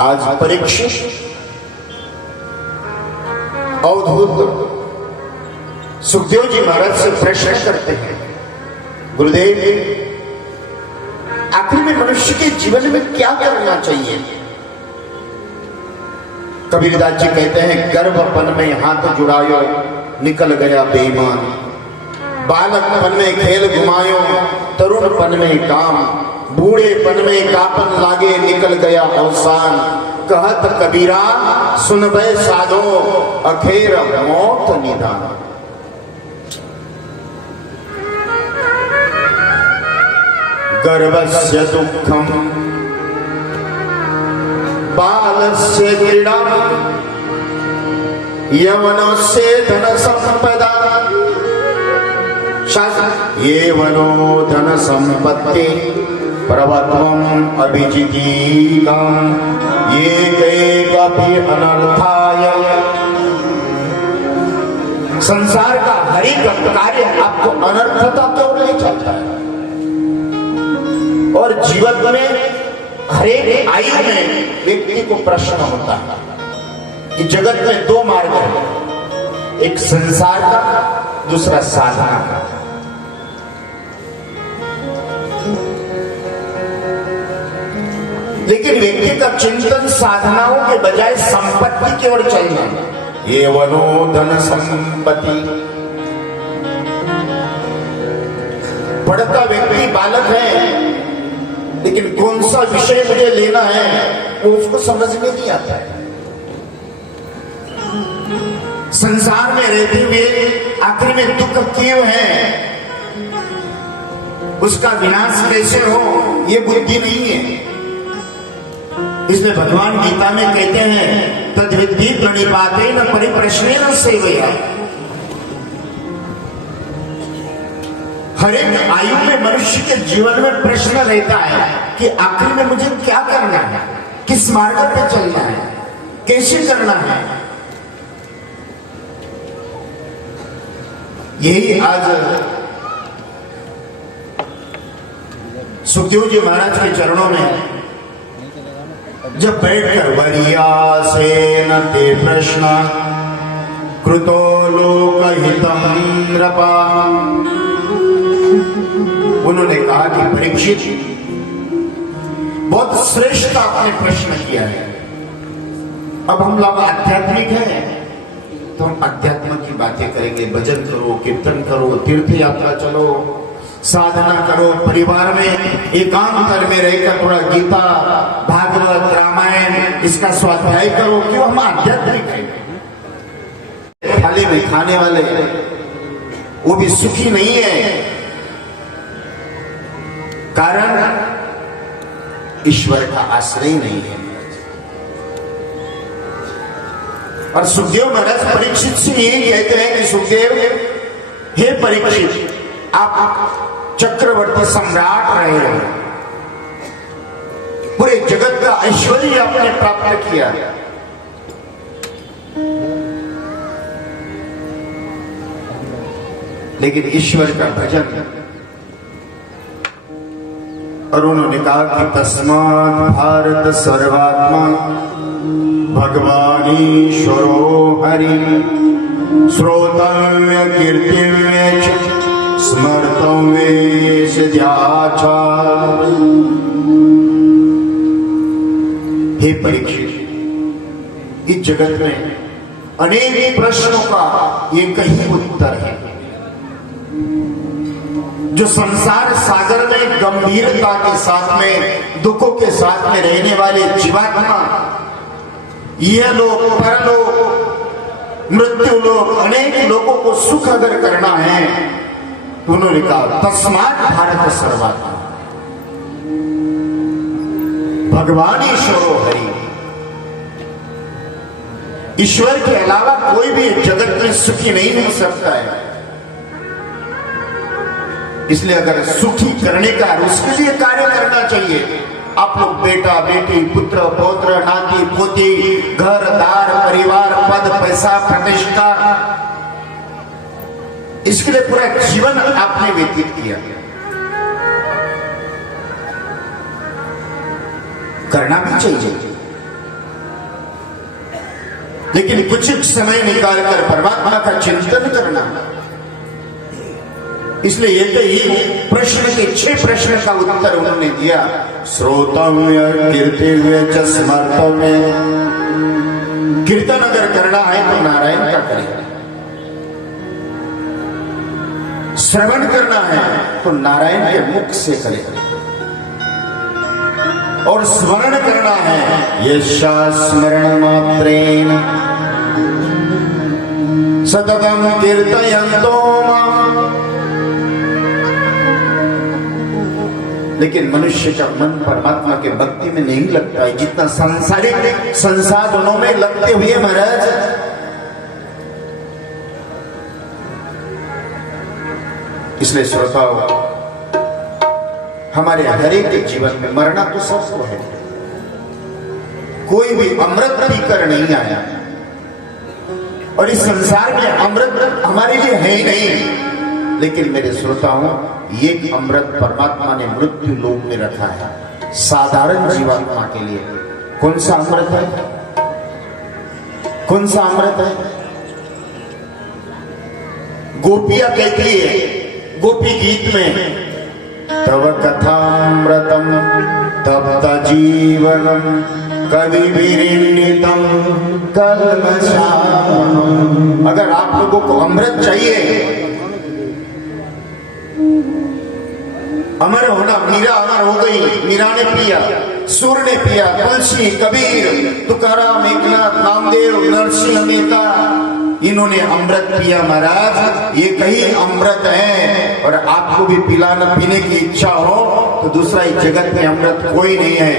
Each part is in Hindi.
आज परीक्षित अवधूत सुखदेव जी महाराज से प्रश्न करते हैं, गुरुदेव आखिर में मनुष्य के जीवन में क्या करना चाहिए? कबीरदास जी कहते हैं, गर्भपन में हाथ जुड़ायो निकल गया बेईमान, बालकपन में खेल घुमायो तरुणपन में काम, बूढ़ेपन में कापन लागे निकल गया अवसान, कहत कबीरा सुनबे साधो अखेर मौत निदान। गर्भस्य दुःखम बालस्य क्रीडा यवनस्य धन संपदा, येवनो धन संपत्ति प्रभुत्वम अभिजितीकाम, येकैकपि अनर्थाय। संसार का हर एक कार्य आपको अनर्थता की ओर ले जाता है और जीवन में हर एक आयु में व्यक्ति को प्रश्न होता है कि जगत में दो मार्ग है, एक संसार का, दूसरा साधना का। लेकिन व्यक्ति का चिंतन साधनाओं के बजाय संपत्ति की ओर चलना, ये वनो धन संपत्ति। पढ़ता व्यक्ति बालक है, लेकिन कौन सा विषय मुझे लेना है वो उसको समझ में नहीं आता है। संसार में रहते हुए आखिर में दुख क्यों है, उसका विनाश कैसे हो, ये बुद्धि नहीं है। इसमें भगवान गीता में कहते हैं, तद्विद्धि प्रणिपातेन परिप्रश्नेन सेवया। हर एक आयु में मनुष्य के जीवन में प्रश्न रहता है कि आखिर में मुझे क्या करना है, किस मार्ग पे चलना है, कैसे करना है। यही आज सुखदेव जी महाराज के चरणों में जब बैठकर वरिया से न ते प्रश्न कृतो लोकहितम नृपा, उन्होंने कहा कि परीक्षित बहुत श्रेष्ठ आपने प्रश्न किया है। अब हम लोग आध्यात्मिक हैं तो हम अध्यात्म की बातें करेंगे, भजन करो, कीर्तन करो, तीर्थ यात्रा चलो, साधना करो, परिवार में एकांत में रहकर थोड़ा गीता भागवत रामायण इसका स्वाध्याय करो। क्यों? हम आध्यात्मिक हैं। थाली में खाने वाले वो भी सुखी नहीं है, कारण ईश्वर का आश्रय नहीं है। और सुखदेव महाराज परीक्षित से यही कहते हैं कि सुखदेव, हे परीक्षित, आप चक्रवर्ती सम्राट रहे हो, पूरे जगत का ऐश्वर्य आपने प्राप्त किया, लेकिन ईश्वर का भजन। और उन्होंने कहा कि तस्मात् भारत सर्वात्मा भगवानीश्वरो हरि, श्रोतव्य कीर्तव्य स्मर्तव्य सिद्ध्याचा। हे परीक्षित, इस जगत में अनेक प्रश्नों का एक ही उत्तर है। जो संसार सागर में गंभीरता के साथ में, दुखों के साथ में रहने वाले जीवात्मा, यह लोग, परलोक, मृत्यु लोग, अनेक लोगों को सुख अगर करना है तो उन्होंने कहा तस्मात् भारत सर्वात्मा भगवान ईश्वरो हरि। ईश्वर के अलावा कोई भी जगत में सुखी नहीं हो सकता है। इसलिए अगर सुखी करने का उसके लिए कार्य करना चाहिए। आप लोग बेटा बेटी, पुत्र पौत्र, नाती पोती, घर दार, परिवार, पद पैसा, प्रतिष्ठा, इसके लिए पूरा जीवन आपने व्यतीत किया। करना भी चाहिए, लेकिन कुछ समय निकालकर परमात्मा का चिंतन करना। इसलिए एक ही प्रश्न के 6 प्रश्न का उत्तर उन्होंने दिया। श्रोतव्य, कीर्तव्य च स्मर्तव्य। कीर्तन अगर करना है तो नारायण का करें, श्रवण करना है तो नारायण के मुख से करें, और स्मरण करना है यशा स्मरण मात्रेण सततम कीर्तयन्तो माम्। लेकिन मनुष्य का मन परमात्मा के भक्ति में नहीं लगता है जितना सांसारिक संसाधनों में लगते हुए महाराज। इसलिए श्रोताओ, हमारे हरेक के जीवन में मरना तो सबको है, कोई भी अमृत पीकर नहीं आया, और इस संसार में अमृत हमारे लिए है ही नहीं। लेकिन मेरे श्रोताओं, ये अमृत परमात्मा ने मृत्यु लोक में रखा है साधारण जीवात्मा के लिए। कौन सा अमृत है? कौन सा अमृत है? गोपियां कहती है गोपी गीत में, तव कथामृतम तप्त जीवनम कवि विरिण्यतम कल्मषाम। अगर आप लोगों को अमृत चाहिए, अमर होना, मीरा अमर हो गई, मीरा ने पिया, सूर ने पिया, तुलसी, कबीर, तुकाराम, एकनाथ, नामदेव, नरसिंह मेहता, इन्होंने अमृत पिया महाराज। ये कहीं अमृत है, और आपको भी पिलाना पीने की इच्छा हो तो दूसरा इस जगत में अमृत कोई नहीं है।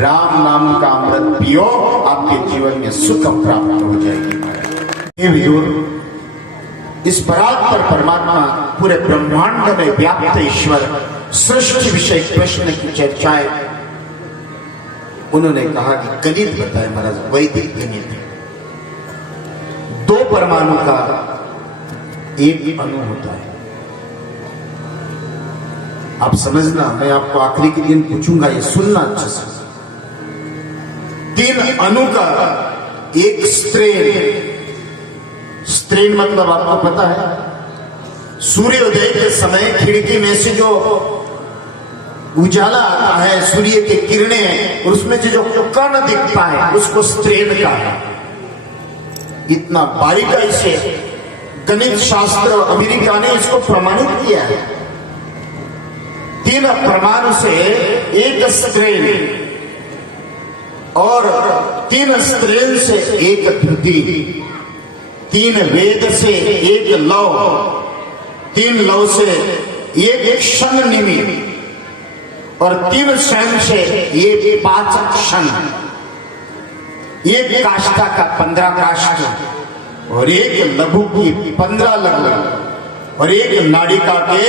राम नाम का अमृत पियो, आपके जीवन में सुख प्राप्त हो जाएगी। विदुर, इस परात पर परमात्मा पूरे ब्रह्मांड में व्याप्त ईश्वर, सृष्टि विषय प्रश्न की चर्चाएं उन्होंने कहा कि गणित बताए महाराज, वैदिक गणित है। 2 परमाणु का 1 अणु होता है। आप समझना, मैं आपको आखिरी के दिन पूछूंगा, ये सुनना अच्छे से। 3 अणु का 1 स्ट्रेन। स्ट्रेन मतलब आपको पता है, सूर्योदय के समय खिड़की में से जो उजाला आता है, सूर्य की किरणें, और उसमें जो कण दिखता है उसको स्ट्रेन का है। इतना बारीकाई से गणित शास्त्र अमेरिका ने इसको प्रमाणित किया है। 3 परमाणु से 1 स्ट्रेन, और 3 स्ट्रेन से 1 धृति, 3 वेद से 1 लव, 3 लव से 1 क्षण निमि, और 3 क्षण से 1 5 क्षण, 1 काष्ठा का 15 काष्ठ, और 1 लघु की 15 लघु, और 1 नाड़िका के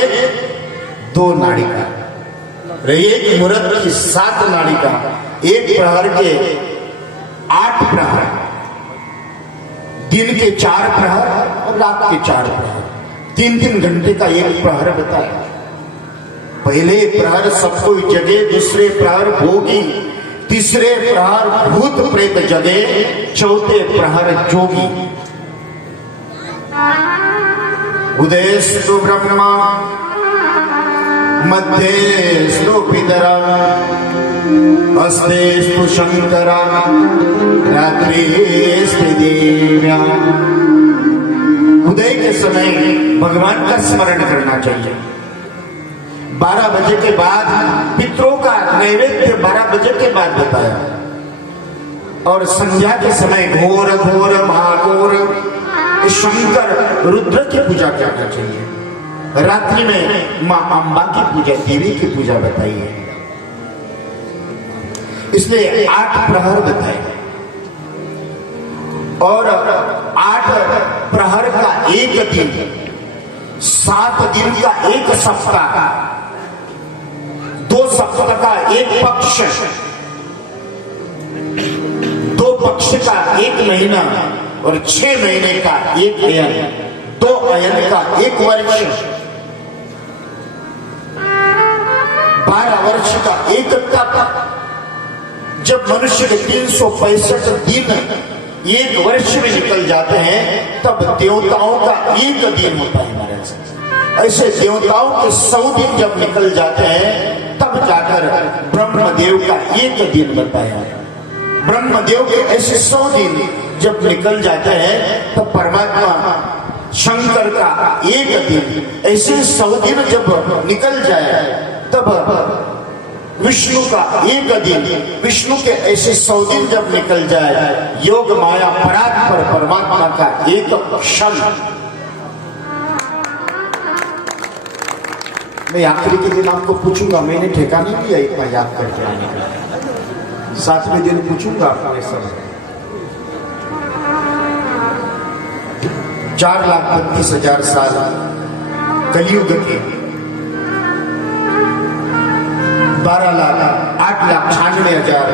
2 नाड़िका, और 1 मुहूर्त की 7 नाड़िका, 1 प्रहर के 8 प्रहर, दिन के 4 प्रहर और रात के 4 प्रहर, 3-3 घंटे का 1 प्रहर बताया। पहले प्रहर सबको जगे, दूसरे प्रहर भोगी, तीसरे प्रहर भूत प्रेत जगे, चौथे प्रहर जोगी। उदयस्तु ब्रह्मा मध्येस्तु पितरा अस्तेस्तु शंकरा रात्रिस्तु देव्या। उदय के समय भगवान का स्मरण करना चाहिए। 12 बजे के बाद पितरों का नैवेद्य 12 बजे के बाद बताया, और संध्या के समय घोर घोर महाघोर शंकर रुद्र की पूजा करना चाहिए। रात्रि में मां अंबा की पूजा, देवी की पूजा बताई है। इसलिए 8 प्रहर बताए, और 8 प्रहर का 1 दिन, 7 दिन का 1 सप्ताह, 2 सप्ताह का 1 पक्ष, 2 पक्ष का 1 महीना, और 6 महीने का 1 अयन, 2 अयन का 1 वर्ष, 12 वर्ष का 1 तप। जब मनुष्य के 365 दिन एक वर्ष में निकल जाते हैं, तब देवताओं का एक दिन होता है महाराज। ऐसे देवताओं के 100 दिन जब निकल जाते हैं, तब जाकर ब्रह्मदेव का एक दिन बताया। ब्रह्मदेव के ऐसे 100 दिन जब निकल जाते हैं, तब परमात्मा शंकर का एक दिन, ऐसे 100 दिन जब निकल जाए, तब विष्णु का एक दिन, विष्णु के ऐसे 100 दिन जब निकल जाए, योग माया परात्पर परमात्मा का एक क्षण। मैं आखिरी के दिन आपको पूछूंगा, मैंने ठेका नहीं लिया इतना याद करके आने का। 7वें दिन पूछूंगा आपको सब। 4,32,000 साल कलयुग के, 12,08,96,000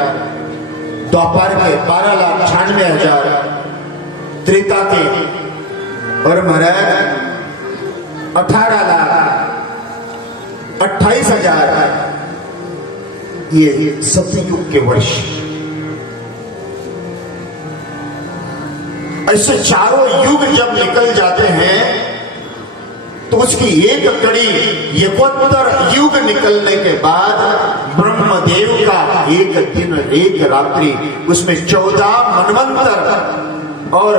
द्वापर के, 12,96,000 त्रेता के, और महाराज 18,28,000 ये सतयुग के वर्ष। ऐसे चारों युग जब निकल जाते हैं, तो उसकी एक कड़ी 71 युग निकलने के बाद ब्रह्मदेव का एक दिन एक रात्रि, उसमें 14 मनवंतर और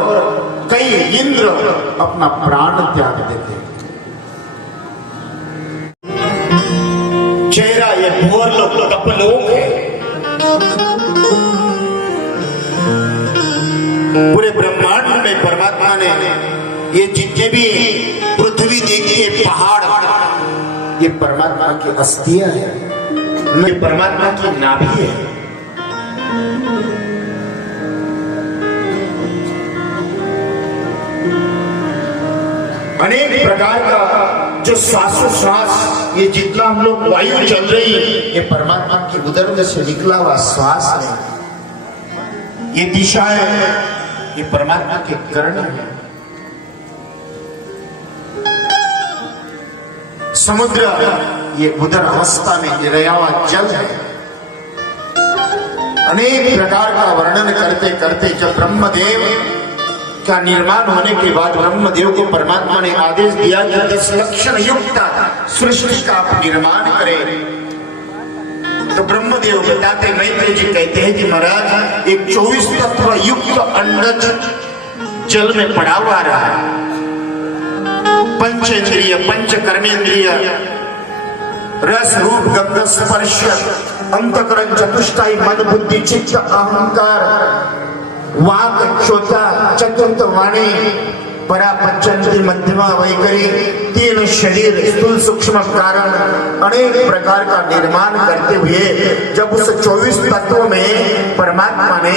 कई इंद्र अपना प्राण त्याग देते हैं। चेहरा ये भोर लोग तपलोक है। पूरे ब्रह्मांड में परमात्मा ने ये जितने भी पृथ्वी देखिए, पहाड़, ये परमात्मा की अस्थियां है, ये परमात्मा की नाभि है। अनेक प्रकार का जो श्वासोश्वास, ये जितना हम लोग वायु चल रही है, ये परमात्मा की उदर में से निकला हुआ श्वास है। ये दिशाएं, ये परमात्मा के कर्ण है। समुद्र, ये उदर अवस्था में गिराया हुआ जल है। अनेक प्रकार का वर्णन करते करते जब ब्रह्मदेव का निर्माण होने के बाद ब्रह्मदेव को परमात्मा ने आदेश दिया कि 10 लक्षण युक्त सृष्टि का निर्माण करें, तो ब्रह्मदेव बताते, मैत्री जी कहते हैं कि महाराज एक 24 तत्व युक्त अंडज जल में पड़ा हुआ रहा। पंचेंद्रिय, पंच कर्मेंद्रिय, रस रूप गंध स्पर्श अंतकरण चतुष्टाई मन बुद्धि चित्त अहंकार वाक श्रोता चतुर्थ वाणी परा पंचेंद्रिय मध्यमा वैखरी, 3 शरीर स्थूल सूक्ष्म कारण, अनेक प्रकार का निर्माण करते हुए जब उस 24 तत्वों में परमात्मा ने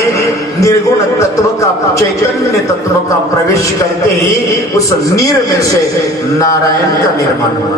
निर्गुण तत्व का, चैतन्य तत्व का प्रवेश करते ही उस नीर में से नारायण का निर्माण हुआ।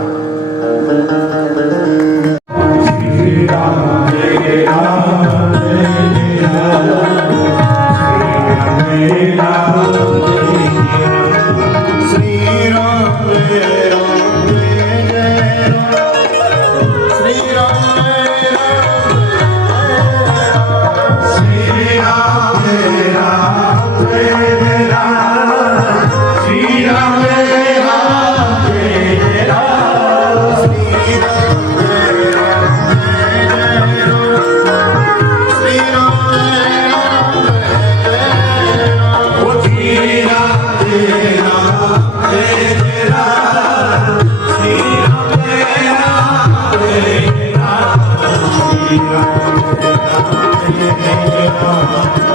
Thank you.